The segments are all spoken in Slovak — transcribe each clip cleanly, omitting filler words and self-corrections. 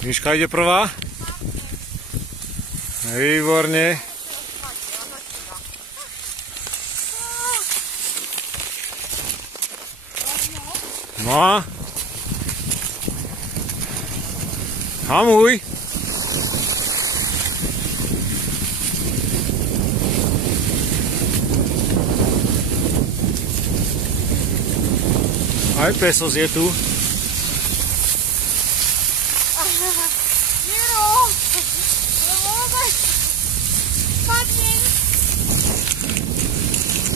Miška ide prvá. Výborne. No a? Hamuj. Aj pesos je tu.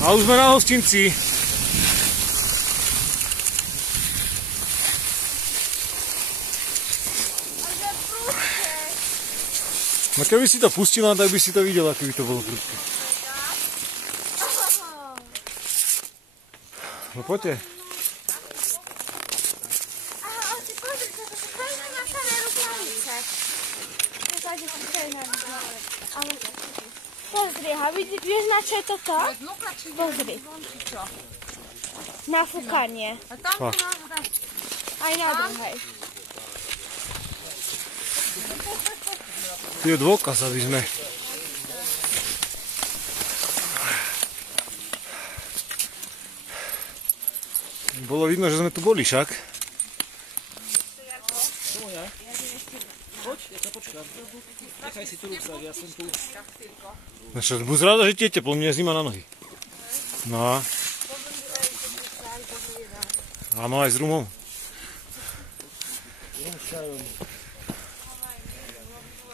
A už sme na hostinci. No keby si to pustila, tak by si to videla, keby to bolo prudké. No poďte. Pozri, a vieš na čo je toto? Pozri. Na fúkanie. Aj na druhej. Tu je dôkaz, aby sme... Bolo vidno, že sme tu boli však. Nechaj si tu rúbsať, ja som tu. Buď rada, že ti je teplo, mne je zima na nohy. No. Áno, aj s rumom.